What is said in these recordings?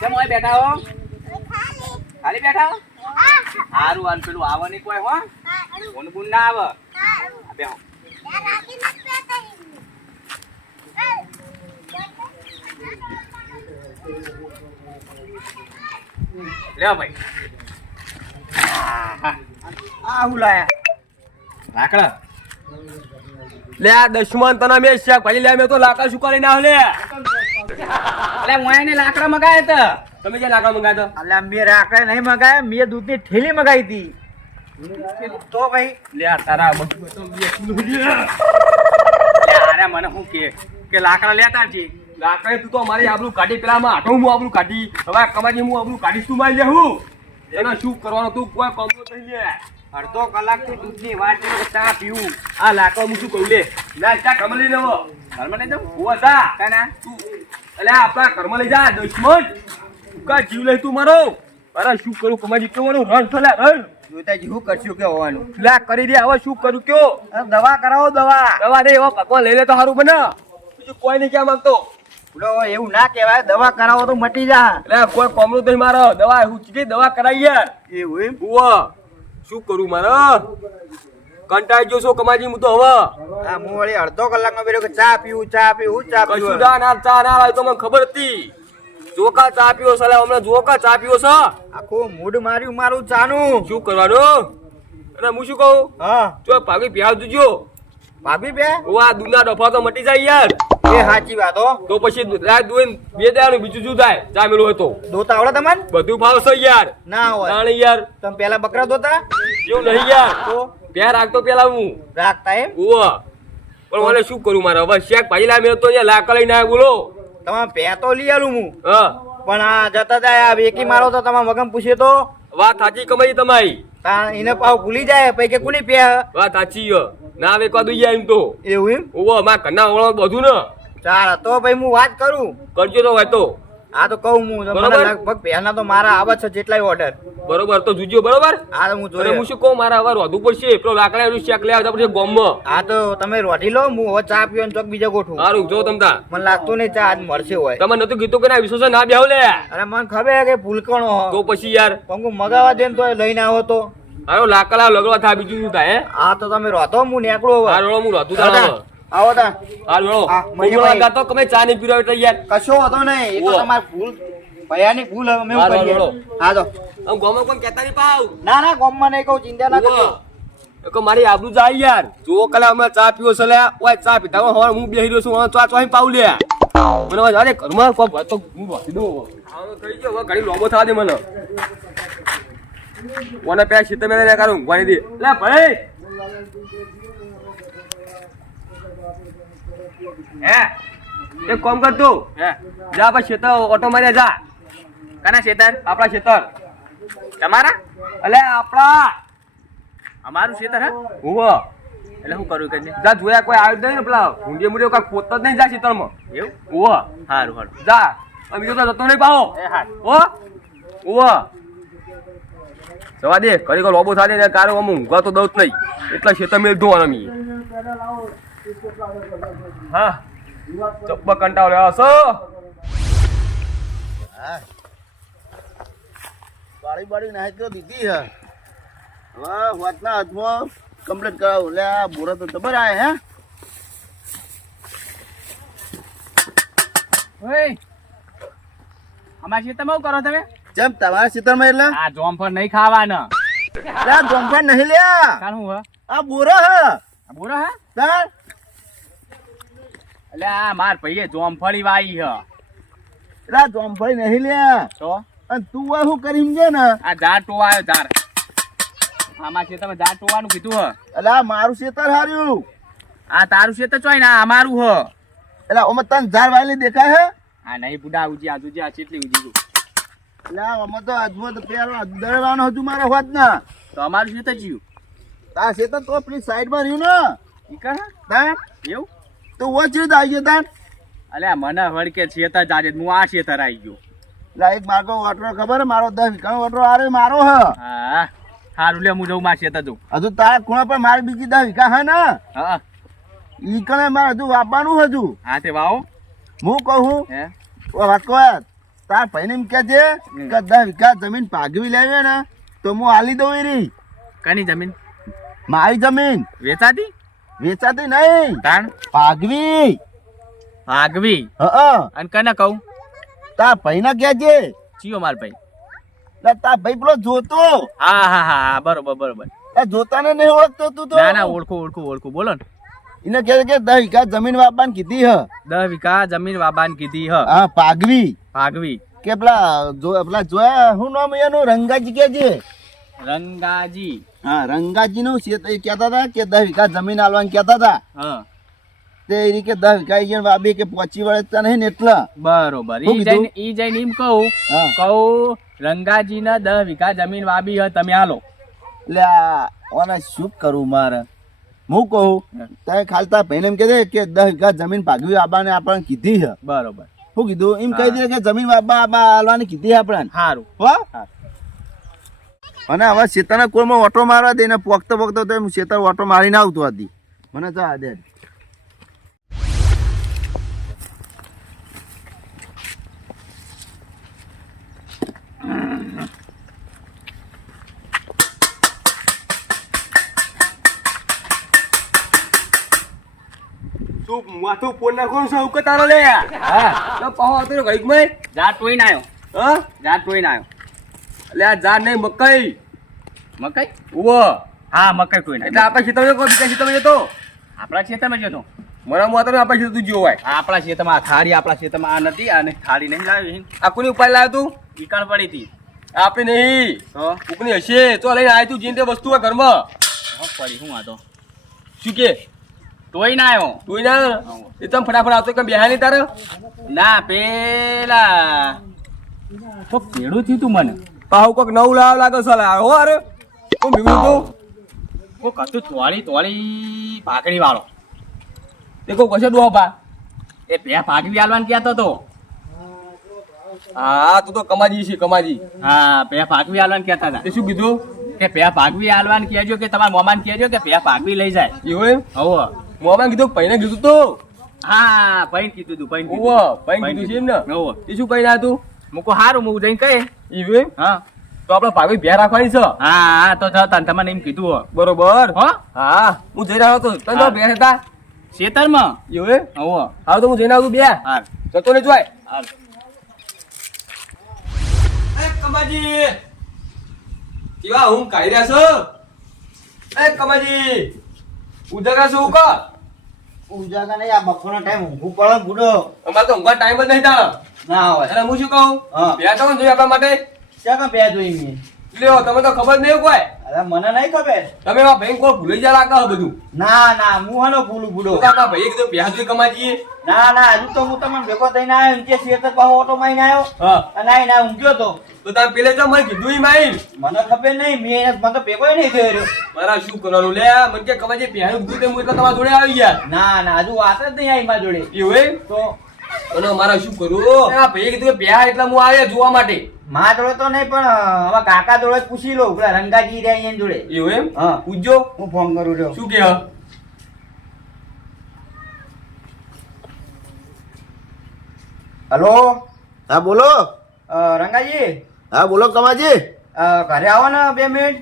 કેમ હોય બેઠા હો? ખાલી બેઠા હો? હારું આન પેલું આવે નહીં કોઈ હો? ફોન બુન ના આવે. આ બેહો. લે ભાઈ. હું લાયા? લાકડા. લે આ દશમન તને મેં શાક ભાજી લે મેં તો લાકડા શું કરી ના લે. અલે હું એને લાકડા મગાયા હતા. તમે જે લાકડા મંગાયા હતા? અલ્યા મેં રાકડા નહીં મગાયા, મેં દૂધની થેલી મગાવી હતી. તો ભાઈ લે આ તારા બધું તો લે અરે મને શું કે લાકડા લેતા છે. લાકડા તું તો અમારી આબરૂ કાઢી, પેલામાં આટો હું આબરૂ કાઢી, હવે કમાજી હું આબરૂ કાઢીશ તું મારી લે હું એને શું કરવાનું તું કોઈ કમતો થઈ લે. અડધો કલાકથી દૂધની વાટ જોઈને ચા પીવું. આ લાકડા હું શું કહું લે ના ચા ઘરમાં લઈ લેવો. ઘરમાં લઈ જાઉં? હોવા જા કાના તું એટલે આપણા ઘરમાં લઈ જા દશમન. કા જીવ લઈ તું મારો. અરે શું કરું કમાજી કેવાનું રણ થલે રણ જોતાજી શું કરશું કે હોવાનું? લા કરી દે હવે શું કરું કયો. દવા કરાવો, દવા. દવા દે એવા ભગવાન લઈ લે તો સારું બને, બીજું કોઈ નહીં ક્યાં માંગતો. એવું ના કહેવાય, દવા કરાવો તો મટી જા. એટલે કોઈ કોમનું નહીં મારો દવા હું ચીકી દવા કરાવી યાર. એવું એમ? ઉવા શું કરું મારે કંટાળી ગયો છો કમાજી હું તો હવે. હા હું વળી અડધો કલાકમાં બેઠો કે ચા પીવું, ચા પીવું, ચા કશું પીવું. ચા ના આવે તો મને ખબર હતી. જોકા ચા પીવો સલા હમણાં જોકા ચા પીવો છો. આખું મૂડ માર્યું મારું ચાનું. શું કરવાનું? અને હું શું કહું હા જો ભાગી પ્યાવ જોજો. ભાભી બે આ દૂધના ડફા તો મટી જાય યાર. એ સાચી વાત હો. તો પછી રાત દોઈને બે દાવાનું બીજું શું થાય ચા મેળવો તો દોતા આવડે તમને? બધું ફાવશે યાર. ના હોય. જાણે યાર તમે પેલા બકરા દોતા? એવું નહીં યાર. તો ત્યાં રાખતો પેલા હું રાખતા એમ? ઓવા પણ મને શું કરું મારે હવે શેક ભાઈ લા મેં તો અહીંયા લાકડા લઈને આવ્યો બોલો. તમારે પે તો લઈ આલું હું, હા પણ આ જતા જાય આ વેકી મારો તો તમારા વગમ પૂછે તો વાત સાચી કમાઈ તમારી. એને પાવ ભૂલી જાય પછી કે કોની પે? વાત સાચી છે. ના વેકવા દઈએ એમ તો એવું એમ? ઓવા મારા ઘરના વળો બધું ને ચાલ તો ભાઈ હું વાત કરું. કરજો તો હોય તો હા તો કહું હું મને બરોબર. લગભગ પહેલા તો મારા આવે છે જેટલાય ઓર્ડર. બરોબર તો જોજો બરોબર. હા તો હું અને જોઈ. હું શું કહું મારા હવે રોધવું પડશે પેલો લાકડા એનું શેક લેવા પડશે ગોમમાં. હા તો તમે રોટી લો, હું હવે ચા પીવાનું ચોક બીજા ગોઠવું. સારું જો તમતા મને લાગતું નહીં ચા આજ મળશે હોય. તમે નતું કીધું કે ના વિશ્વાસ ના બેહો લે. અરે મને ખબર કે ભૂલકણો હો. તો પછી યાર પણ હું મગાવા દે તો લઈને આવો તો. હારો લાકડા લગડવા થાય બીજું શું થાય હે. હા તો તમે રોતો હું નીકળું હવે. હારો હું રોધું તારા આવો તા. હારો હા, મળીએ ભાઈ. ગાતો કમે ચા નહીં પીરો એટલે યાર કશો હતો નહીં, એ તો ઓહ. તમારી ભૂલ, ભયાની ભૂલ હવે મેં હારો, કરી. હારો. હા તો આમ ગોમાં કોણ કહેતા નહીં પાવ. ના ના ગોમમાં નહીં કહું, ચિંતા ના કરજો. એક મારી આબરૂ જાય યાર. જો કલા અમે ચા પીવો છે લે ઓય ચા પીતા હવે હું બેહી રહ્યો છું હવે ચા ચોઈ પાઉ લે મને હવે અરે ઘરમાં કોક વાત તો હું વાસી દઉં હવે. આનો થઈ ગયો હવે ઘડી લોબો થવા દે મને ઓને પે શીતે મેને ના કરું ઊંઘવાની દે લે ભાઈ હે એક કામ કર તું હે જા પછી શેતર ઓટો માર્યા જા. કાના ખેતર? આપણા શેતર તમારા? અલે આપણા અમારું ખેતર હે? ઉવા એટલે શું કરું કે જા જોયા કોઈ આવ્યું જ નહીં ને પેલા ઊંડિયા મુંડિયા કાંઈ પોત જ નહીં જા શીતળમાં એવું? ઉવા સારું સારું. જા અને બીજો તો જતો નહીં પાહો એ હા. ઓ ઉવા જવા દે ઘડી ઘર લોબો થાય ને કારો આમ ઊંઘવા તો દઉં જ નહીં એટલા શેતર મેળ ધોવાના મી હા ચપ્પા કંટાળો લેવા છો બાળી બાળી નાહી તો દીધી હે. હવે વાતના હાથમાં કમ્પ્લીટ કરાવું. લે આ બોરા તો જબર આય હે. ઓય અમારા ખેતરમાં શું કરો તમે? જેમ તમારા ક્ષેત્રમાં એટલે આ જોમફળ નહીં ખાવાના. લે આ જોમફળ નહીં લ્યા, કાન હું હે? આ બોરા હે. આ બોરા હે? તાર એટલે આ માર ભાઈએ જોમફળી વાઈ હે. એટલે આ જોમફળ નહીં લ્યા. તો અને તું આ શું કરી સમજે ને? આ ઝાડ ટોવા આવ્યો ઝાડ. આમાં ખેતરમાં ઝાડ ટોવાનું કીધું હે. એટલે આ મારું ક્ષેત્ર હાર્યું. આ તારું ખેતર ચોય ને આ અમારું હે. એટલે ઓમાં તને ઝાડ વાયેલી દેખાય હે? આ નહીં બુડા ઉજી આ જોજે આ ચેટલી ઉજી ગયું. એટલે આ ઓમાં તો અજમો તો પેલો દળવાનો હતું મારે હોત ના. તો અમારું ખેતર જીવ. તાર ક્ષેત્ર તો પેલી સાઈડમાં રહ્યું ને. ઈ કર તાર એવું? તો ઓછી જ આવી ગયો તાર. અલ્યા મને વળકે ખેતર જાજે હું આ ખેતર આવી ગયો. એટલે એક માર્ગો વોટરો ખબર હે? મારો 10 વીઘાનો વોટરો આરે મારો હે. હા સારું લે હું જઉં માર ખેતર જઉં. હજુ તારા ખૂણા પર મારી બીજી 10 વીઘા હે ને. હા ઈ કણે મારે હજુ વાપવાનું હજુ. હા તે વાવો હું કહું હે વાત કહો યાર. તાર ભાઈને એમ કે છે કે 10 વીઘા જમીન પાગવી લેવી ને તો હું આલી દઉં એરી. કની જમીન મારી જમીન વેચાતી વેચાતી નહીં, તાણ પાગવી. ભાગવી હા, અને કને કહું તાર ભાઈને કે છે ચિયો માર ભાઈ તાર ભાઈ પેલો જોતો હા હા હા બરોબર બરોબર તાર જોતાને નહીં ઓળખતો તું તો. ના ના ઓળખું બોલો ને એને કહે છે કે 10 વીઘા જમીન વાપવાની કીધી હ. 10 વીઘા જમીન વાબાન કીધી હ હા, પાગવી. ભાગવી કે પેલા જોયા શું નામ એનું? રંગાજી કે છે. રંગાજી હા, રંગાજી નું કેતા હતા કે 10 વીઘા જમીન આલવાનું કેતા હતા. હા તે એ રીતે 10 વીઘા ઈ વાબી કે પહોંચી વળતા નહીં ને એટલા. બરોબર શું કીધું? ઈ જઈને એમ કહું હા. કહું રંગાજી ને 10 વીઘા જમીન વાબી હ તમે હાલો એટલે ઓને શું કરું મારે? હું કહું તારે ખાલી તાર ભાઈને એમ કે 10 વીઘા જમીન ભાગવી આબાને આપણને કીધી છે. બરોબર શું કીધું? એમ કહી દે કે જમીન આબા આલવાની કીધી છે આપણને. સારું હો? અને હવે શેતાના કોરમાં ઓટો મારવા દે ને પોકતો તો એમ શેતાર ઓટો મારીને આવતો હતી. મને તો આ દે. તું માથું પોન નાખો છો ઉકે તારો લે હા તો પહો આવતો ઘડીક માં જા ટોઈ ના આવ્યો હા જા ટોઈ ના આવ્યો એટલે આ જા નહીં મકઈ મકાઈ ઉવો હા મકાઈ ટોઈ ના એટલે આપણે ખેતરમાં કોઈ બીજા ખેતરમાં જતો આપણા ખેતરમાં જતો મને મોતર આપણે ખેતર તું જોવાય આપણા ખેતરમાં આ થાળી આપણા ખેતરમાં આ નથી અને થાળી નહીં લાવી આ કોની ઉપાય લાવ્યો તું ઈકણ પડી હતી આપણે નહીં તો ઉકની હશે તો લઈને આવ્યો તું જેને તે વસ્તુ હોય ઘરમાં પડી હું આ તો શું કે ટોઈ ના આવ્યો તું ના એ તમે ફટાફટ આવતો કેમ બેહા નહીં તારે ના પેલા તો કેળું થયું તું મને પાહુ કોક નવું લાવ લાગે સાલા હો અરે હું બીવું તું કોક હતું તોળી ભાગડી વાળો તે કોક કશે ડોહા પા એ બે ભાગવી આલવાનું કહેતો તો હા તું તો કમાજી છે કમાજી હા બે ભાગવી આલવાનું કહેતા હતા તે શું કીધું કે બે ભાગવી આલવાનું કહેજો કે તમારા મોમાને કહેજો કે બે ભાગવી લઈ જાય એવું એમ હવો મોમાં કીધું પૈને કીધું તું હા પૈન કીધું તું પૈન ઓવો પૈન કીધું છે એમ ને હવો તે શું કઈ ના તું મૂકો હારું હું જઈને કહે એવું એમ હા તો આપણે ભાગવી ભેર રાખવાની છે હા હા તો જતા તમને એમ કીધું હો બરોબર હો હા હું જઈ રહ્યો હતો તને તો ભેર હતા ખેતરમાં એવું એમ હવો હા તો હું જઈને આવું બે હા જતો ને જોય હાલ એ કમાજી કેવા હું કાઢી રહ્યા છો એ કમાજી ઉજાગરા છો ઉકા ઉજાગા નહીં, આ બપોરનો ટાઈમ ઊંઘું પડે બુડો. અમારે તો ઊંઘવા ટાઈમ જ નહીં તારો ના હોય. અને હું શું કહું હા. બે તો જોઈએ આપણા માટે ક્યાં કાં બે જોઈ મેં? લ્યો તમે તો ખબર નહીં કોઈ અરે મને નહીં ખબર. તમે એમાં ભાઈ કોઈ ભૂલી જા લાગતા બધું ના ના હું હાનો ભૂલું બુડો. તો આપણા ભાઈએ કીધું બે જોઈ કમાજીએ ના ના હજુ તો હું તમને ભેગો થઈને આવ્યો જે શેતર પાછો ઓટો મારીને આવ્યો હા અને આઈને આ ઊંઘ્યો તો. તો તમે પેલે જો મને કીધું ઈ માઈન મને ખબર નહીં, મને તો ભેગો નહીં થયો રહ્યો. મારા શું કરવાનું લે મને કે કમાજી પહેલું કીધું તે હું એટલે તમારા જોડે આવી ગયા ના ના હજુ વાત જ નહીં આવી મારી જોડે. એવું એમ તો અને મારા શું કરું આ ભાઈએ કીધું કે બે એટલે હું આવ્યો જોવા માટે મા જોડે તો નહીં પણ હવે કાકા જોડે જ પૂછી લો, પેલા રંગાજી રહ્યા એની જોડે. એવું એમ હા. પૂછજો હું ફોન કરું રહ્યો. શું કે હલો. હા બોલો. રંગાજી. હા બોલો કમાજી. ઘરે આવો ને 2 મિનિટ.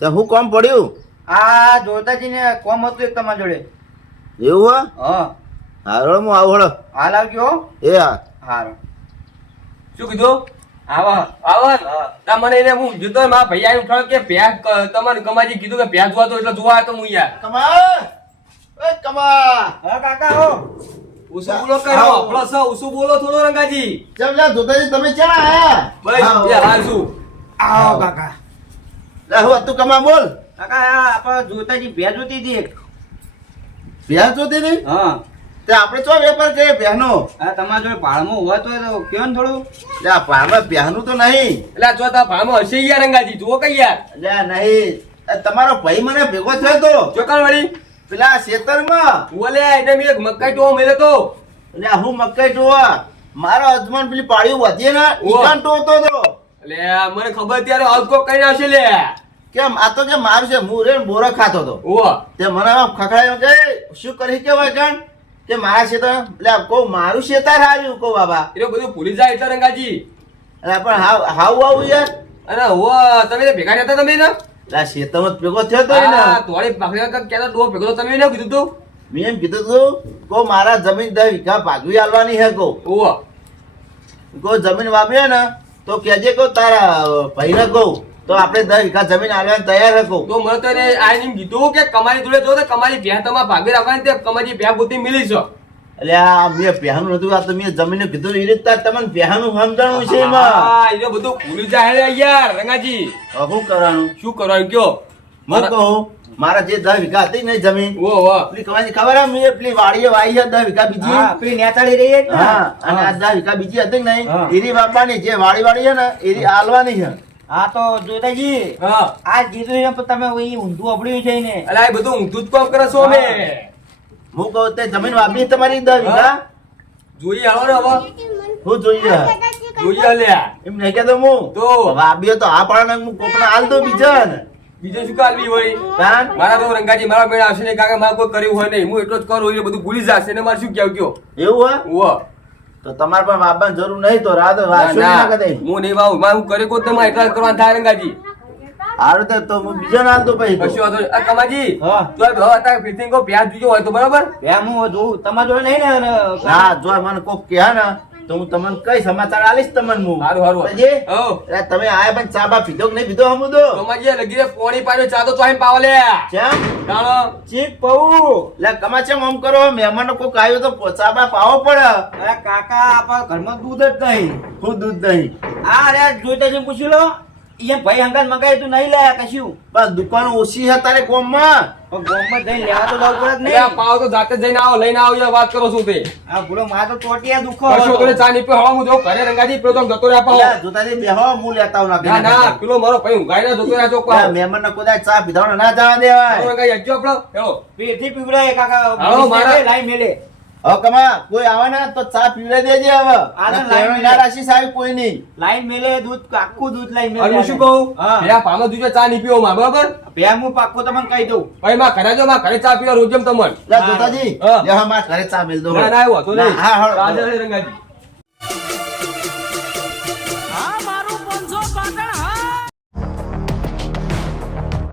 શું કામ પડ્યું? આ જોતાજીને કોમ હતું એક તમારા જોડે. એવું હા? હારો હું આવું હળો. હાલ આવજો. એ હા. હારો. શું કીધું આવો. આવો ના મને એને હું જોતો મારા ભાઈ આવીને ઉઠાડ્યો કે ભેંસ તમારે કમાજી કીધું કે ભેંસ જોવા તો એટલે જોવા આવ્યો તો હું યાર કમા. એ કમા. હા કાકા હો. ઉસુ બોલો કરો પ્લસ ઉસુ બોલો થોડો રંગાજી ચમ લા જોતાજી તમે ક્યાં આયા? ભાઈ એ હાલ શું આવો કાકા. લે હું તું કમા બોલ. કાકા આપણે જોતાજી ભેંસ જોતી હતી એક. ભેંસ જોતી હતી? હા. તે આપણે ચો વેપાર કરીએ ભેંસનો? હા તમારા જોડે પાળમાં હોય તો કેવો ને થોડું. લે પાળમાં ભેંસનું તો નહીં. એટલે જો તા ભામાં હશે યાર રંગાજી જુઓ કઈ યાર લે નહીં. તમારો ભાઈ મને ભેગો થયો તો ચોકણ વળી પેલા ખેતરમાં. બોલે એને મેં એક મકાઈ ટો મેલે તો એટલે હું મકાઈ ટોવા મારો અજમાન પેલી પાળીઓ વધીએ ને ઈકાન ટોતો તો. એટલે મને ખબર ત્યારે અલ્કો કઈ નાખશે લે કેમ આ તો કે મારું છે હું રે બોરો ખાતો તો. ઓ તે મને ખખડાયો કે શું કરી કેવાય કાન કે મારા શેતર એટલે કહું મારું શેતર હાર્યું કહું બાબા એટલે બધું ભૂલી જાય એટલે રંગાજી. એટલે પણ હાવ આવું યાર અને હો તમે તો ભેગા રહેતા તમે ને એટલે આ શેતરમાં જ ભેગો થયો તો ને હા, તોડી પાકડી ક્યાં ડો ભેગો તો તમે એને કીધું તું મેં એમ કીધું તું કહું મારા જમીન 10 વીઘા ભાગવી આલવાની હે કહું ઓહો કોઈ જમીન વાપરીએ ને તો કહેજે કહું તારા ભાઈને કહું તો આપણે 10 વીઘા જમીન આલવાની તૈયાર હે કહું. તો મને તો એને આઈને એમ કીધું કે કમારી જોડે જો તો કમારી ભેહ તમારે ભાગે રાખવાની તે કમારી ભેહ પોતે મિલી છો. એટલે આ મેં પહેનું નતું આ તો મેં જમીન કીધું એ રીતે તમને પહેનું સમજાણું છે એમાં હા એ તો બધું ભૂલી જાય રે યાર રંગાજી. હવે શું કરવાનું શું કરવાનું કયો હું કહું મારા જે 10 વીઘા હતી ને જમીન ઓહો પેલી કમાની ખબર હે મેં પેલી વાડીએ વાઈ છે 10 વીઘા બીજી પેલી નેતાળી રહી જ ને? હા અને આ 10 વીઘા બીજી હતી ને હા. એની વાપવાની જે વાડી છે ને એની આલવાની છે. હા તો જોતાજી હા આ કીધું છે પણ તમે એ ઊંધું અબડ્યું છે ને અલા એ બધું ઊંધું જ કામ કરે છો અમે હું કહું તે જમીન વાપરી તમારી 10 વીઘા જોઈએ આવો ને હવે હું જોઈએ જોઈએ અલ્યા એમ નહીં કહેતો હું તો વાપીએ તો આ પાડે હું કોકને આલ દઉં બીજા ને બીજું શું કાલવી હોય તાન મારા તો રંગાજી મારા મેળ આવશે ને કારણ કે મારે કોઈ કર્યું હોય નહીં હું એટલો જ કરું એ બધું ભૂલી જશે ને મારે શું કેવું કયો એવું હે ઓહો તો તમારે પણ વાપવાની જરૂર નહીં તો રાત વાસુ ના, ના કદે હું નહીં વાવું મારે હું કરે કોઈ તમારે એટલા જ કરવાનું થાય રંગાજી હારું તો હું બીજો ના આલતો પછી કશું વાંધો નહીં. આ કમાજી હા. તો હવે અત્યારે ફિટિંગ કો પ્યાજ જોયો હોય તો બરાબર એમ હું જોઉં તમારા જોડે નહીં ને ના જો મને કોક કહે ને તો હું તમને કઈ સમાચાર આલીશ તમને હું હારું હારું પછી? હો એટલે તમે આયા પણ ચા બા પીધો કે નહીં પીધો હમું તો કમાજી લગી રે પોણી પાડ્યો ચા તો ચોઈમ પાવ લે ચમ જાણો ચીક પઉ એટલે કમા ચમ આમ કરો મહેમાન કોક આવ્યો તો ચા બા પાવો પડે અરે કાકા આપણા ઘરમાં દૂધ જ નહીં હું દૂધ નહીં આ અરે જોઈતાજી પૂછી લો ઈ ભાઈ હંગાત મંગાય તું નહીં લાયા કશું પણ દુકાન ઓછી છે તારે ગામમાં પણ ગોમમાં જઈને લેવા તો જવું પડે જ એટલે આ નહીં પાવ તો જાતે જ જઈને આવો લઈને આવો યાર વાત કરો છું તે આ ભૂલો મારે તો ટોટિયા દુખો કશો કરે ચા ની પે હવા હું જો ઘરે રંગાજી પેલો તો જતો રહ્યા પાવ એટલે જોતાજી બેહો હું લેતા આવું ના ના પેલો મારો ભાઈ ઊંઘાઈ ના જતો રહ્યા ચોક પાવ મહેમાન ને કોઈ ચા પીધા ના જવા દેવાય રંગાજી હજુ આપણો હેલો પેથી પીવડાય કાકા હાલો, મારા- લાઈ મેલે હવે કમા કોઈ આવે ને તો ચા પીવડાવી દેજે હવે આને ના લાઈન તેનો ના રાશિ સાહેબ કોઈ નહીં લાઈન મેલે દૂધ આખું દૂધ લાઈન મેલે અને હું શું કહું હા. પેલા પાનો દૂધે ચા નહીં પીવો માં બરાબર પેમ હું પાક્કો તમને કહી દઉં ભાઈ માં ઘરે જો માં ઘરે ચા પીવા રોજ તમને લે જોતાજી હા. લે હા માર ઘરે ચા મેલ દો ના ના આવ્યો તો નહીં હા હા રાજા રંગાજી